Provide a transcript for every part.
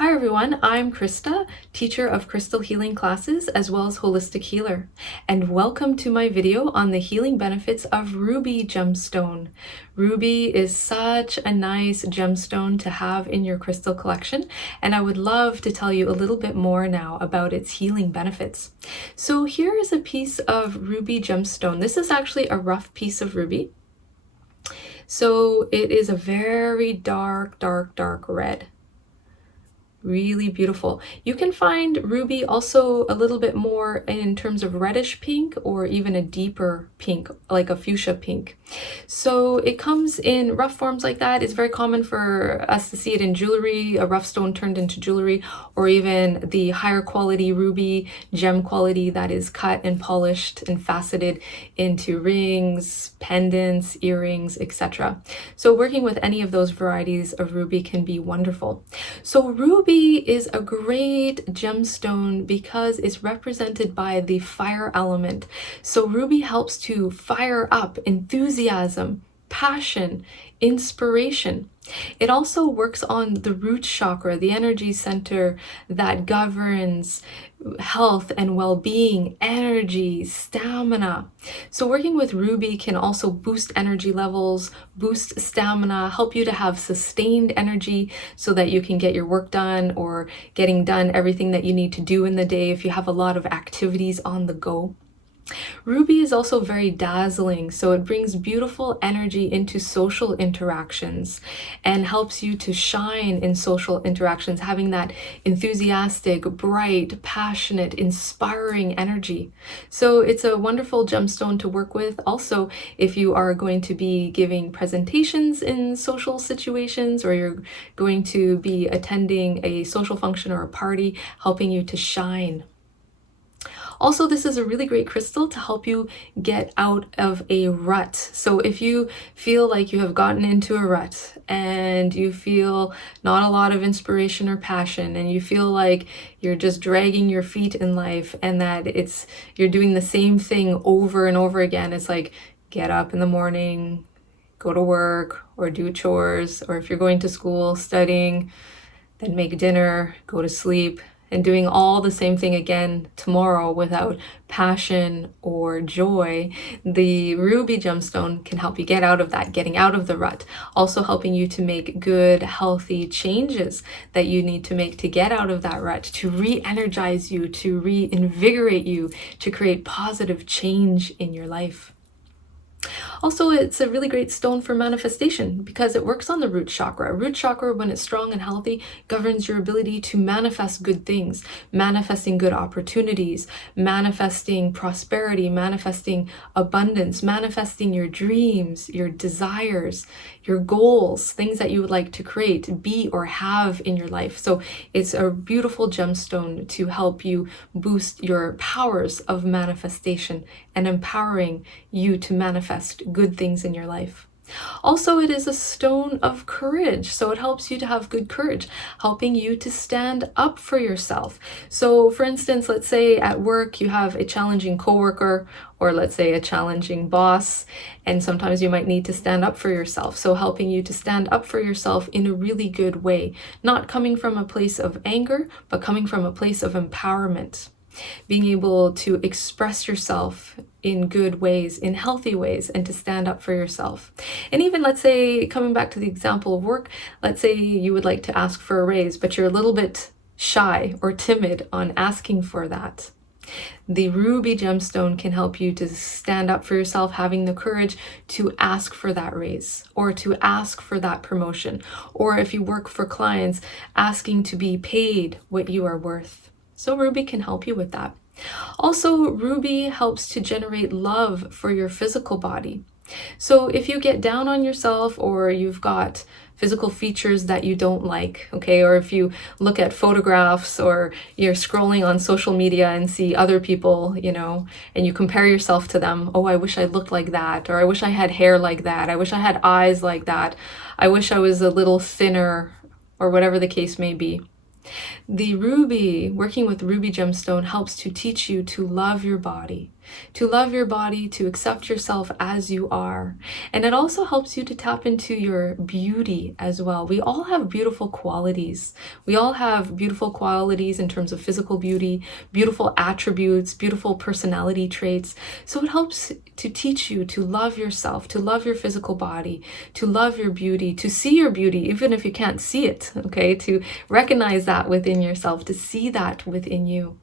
Hi everyone, I'm Christa, teacher of crystal healing classes as well as holistic healer, and welcome to my video on the healing benefits of ruby gemstone. Ruby is such a nice gemstone to have in your crystal collection, and I would love to tell you a little bit more now about its healing benefits. So here is a piece of ruby gemstone. This is actually a rough piece of ruby. So it is a very dark red. Really beautiful. You can find ruby also a little bit more in terms of reddish pink or even a deeper pink, like a fuchsia pink. So it comes in rough forms like that. It's very common for us to see it in jewelry, a rough stone turned into jewelry, or even the higher quality ruby gem quality that is cut and polished and faceted into rings, pendants, earrings, etc. So working with any of those varieties of ruby can be wonderful. So ruby is a great gemstone because it's represented by the fire element. So ruby helps to fire up enthusiasm, passion, inspiration. It also works on the root chakra, the energy center that governs health and well-being, energy, stamina. So working with ruby can also boost energy levels, boost stamina, help you to have sustained energy so that you can get your work done or getting done everything that you need to do in the day if you have a lot of activities on the go. Ruby is also very dazzling, so it brings beautiful energy into social interactions and helps you to shine in social interactions, having that enthusiastic, bright, passionate, inspiring energy. So it's a wonderful gemstone to work with. Also, if you are going to be giving presentations in social situations, or you're going to be attending a social function or a party, helping you to shine. Also, this is a really great crystal to help you get out of a rut. So if you feel like you have gotten into a rut and you feel not a lot of inspiration or passion, and you feel like you're just dragging your feet in life and that you're doing the same thing over and over again, it's like get up in the morning, go to work or do chores, or if you're going to school, studying, then make dinner, go to sleep, and doing all the same thing again tomorrow without passion or joy, the ruby gemstone can help you get out of that, getting out of the rut. Also helping you to make good, healthy changes that you need to make to get out of that rut, to re-energize you, to reinvigorate you, to create positive change in your life. Also, it's a really great stone for manifestation because it works on the root chakra. Root chakra, when it's strong and healthy, governs your ability to manifest good things, manifesting good opportunities, manifesting prosperity, manifesting abundance, manifesting your dreams, your desires, your goals, things that you would like to create, be, or have in your life. So it's a beautiful gemstone to help you boost your powers of manifestation and empowering you to manifest good things in your life. Also, it is a stone of courage, so it helps you to have good courage, helping you to stand up for yourself. So for instance, let's say at work you have a challenging coworker, or let's say a challenging boss, and sometimes you might need to stand up for yourself. So helping you to stand up for yourself in a really good way, not coming from a place of anger, but coming from a place of empowerment. Being able to express yourself in good ways, in healthy ways, and to stand up for yourself. And even, let's say, coming back to the example of work, let's say you would like to ask for a raise, but you're a little bit shy or timid on asking for that. The ruby gemstone can help you to stand up for yourself, having the courage to ask for that raise or to ask for that promotion. Or if you work for clients, asking to be paid what you are worth. So ruby can help you with that. Also, ruby helps to generate love for your physical body. So if you get down on yourself, or you've got physical features that you don't like, okay, or if you look at photographs, or you're scrolling on social media and see other people, you know, and you compare yourself to them, oh, I wish I looked like that, or I wish I had hair like that, I wish I had eyes like that, I wish I was a little thinner, or whatever the case may be. The ruby, working with ruby gemstone, helps to teach you to love your body, to love your body, to accept yourself as you are. And it also helps you to tap into your beauty as well. We all have beautiful qualities. We all have beautiful qualities in terms of physical beauty, beautiful attributes, beautiful personality traits. So it helps to teach you to love yourself, to love your physical body, to love your beauty, to see your beauty, even if you can't see it, okay? To recognize that within yourself, to see that within you,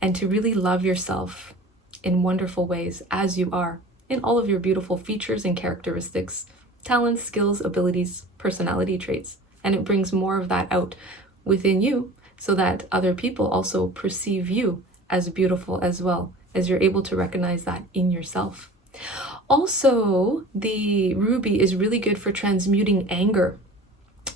and to really love yourself in wonderful ways as you are, in all of your beautiful features and characteristics, talents, skills, abilities, personality traits. And it brings more of that out within you so that other people also perceive you as beautiful as well, as you're able to recognize that in yourself. Also, the ruby is really good for transmuting anger.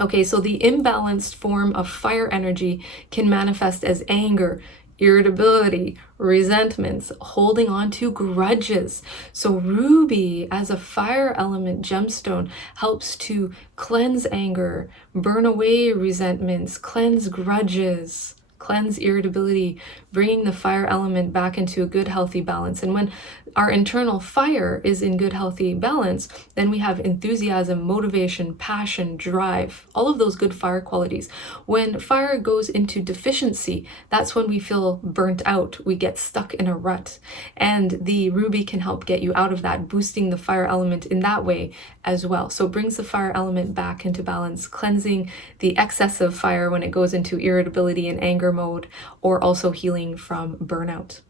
Okay, so the imbalanced form of fire energy can manifest as anger, irritability, resentments, holding on to grudges. So ruby as a fire element gemstone helps to cleanse anger, burn away resentments, cleanse grudges, cleanse irritability, bringing the fire element back into a good, healthy balance. And when our internal fire is in good, healthy balance, then we have enthusiasm, motivation, passion, drive, all of those good fire qualities. When fire goes into deficiency, that's when we feel burnt out. We get stuck in a rut. And the ruby can help get you out of that, boosting the fire element in that way as well. So it brings the fire element back into balance, cleansing the excess of fire when it goes into irritability and anger mode, or also healing from burnout.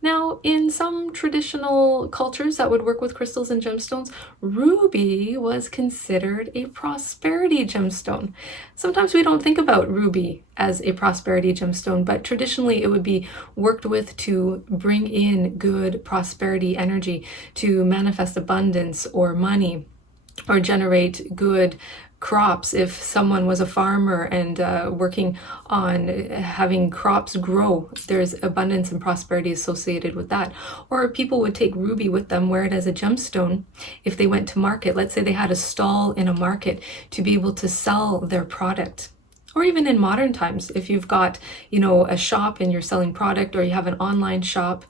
Now, in some traditional cultures that would work with crystals and gemstones, ruby was considered a prosperity gemstone. Sometimes we don't think about ruby as a prosperity gemstone, but traditionally it would be worked with to bring in good prosperity energy, to manifest abundance or money, or generate good crops. If someone was a farmer and working on having crops grow, there's abundance and prosperity associated with that. Or people would take ruby with them, wear it as a gemstone if they went to market. Let's say they had a stall in a market to be able to sell their product. Or even in modern times, if you've got, a shop and you're selling product, or you have an online shop,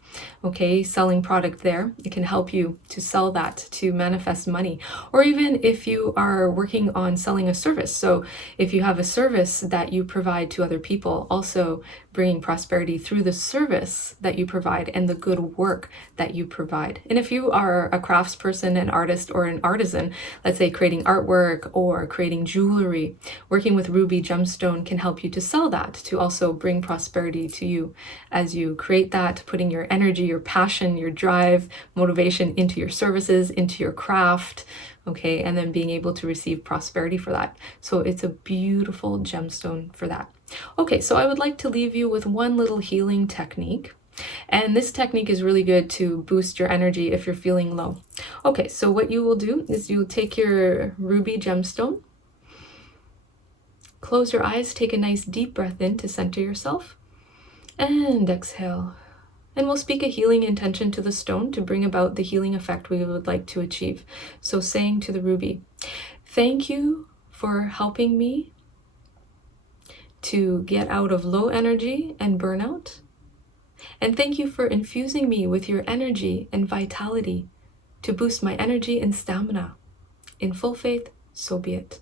okay, selling product there, it can help you to sell that, to manifest money. Or even if you are working on selling a service. So if you have a service that you provide to other people, also bringing prosperity through the service that you provide and the good work that you provide. And if you are a craftsperson, an artist, or an artisan, let's say creating artwork or creating jewelry, working with ruby gemstone can help you to sell that, to also bring prosperity to you as you create that, putting your energy, your passion, your drive, motivation into your services, into your craft, okay, and then being able to receive prosperity for that. So it's a beautiful gemstone for that. Okay, so I would like to leave you with one little healing technique. And this technique is really good to boost your energy if you're feeling low. Okay, so what you will do is you take your ruby gemstone, close your eyes, take a nice deep breath in to center yourself, and exhale. And we'll speak a healing intention to the stone to bring about the healing effect we would like to achieve. So saying to the ruby, thank you for helping me to get out of low energy and burnout. And thank you for infusing me with your energy and vitality to boost my energy and stamina. In full faith, so be it.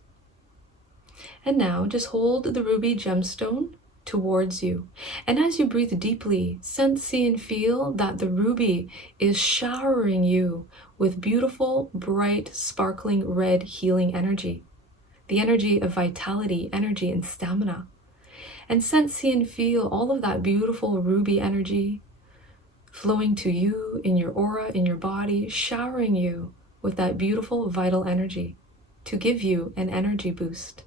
And now just hold the ruby gemstone towards you. And as you breathe deeply, sense, see, and feel that the ruby is showering you with beautiful, bright, sparkling red healing energy. The energy of vitality, energy, and stamina. And sense, see, and feel all of that beautiful ruby energy flowing to you in your aura, in your body, showering you with that beautiful, vital energy to give you an energy boost.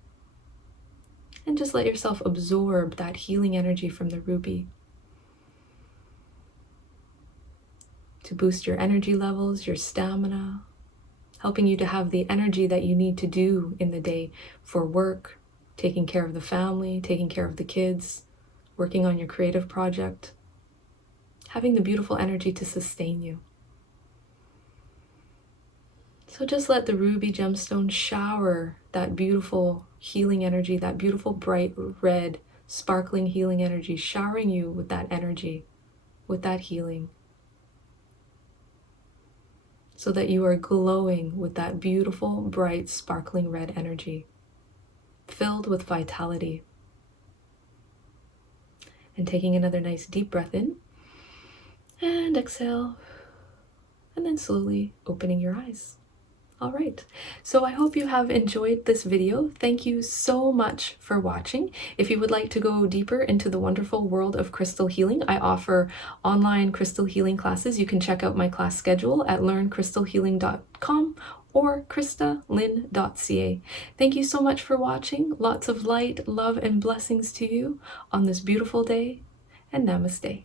And just let yourself absorb that healing energy from the ruby to boost your energy levels, your stamina, helping you to have the energy that you need to do in the day for work, taking care of the family, taking care of the kids, working on your creative project, having the beautiful energy to sustain you. So just let the ruby gemstone shower that beautiful healing energy, that beautiful bright red sparkling healing energy, showering you with that energy, with that healing. so that you are glowing with that beautiful, bright, sparkling red energy, filled with vitality. And taking another nice deep breath in and exhale, and then slowly opening your eyes. All right, so I hope you have enjoyed this video. Thank you so much for watching. If you would like to go deeper into the wonderful world of crystal healing, I offer online crystal healing classes. You can check out my class schedule at learncrystalhealing.com or kristalyn.ca. Thank you so much for watching. Lots of light, love, and blessings to you on this beautiful day, and namaste.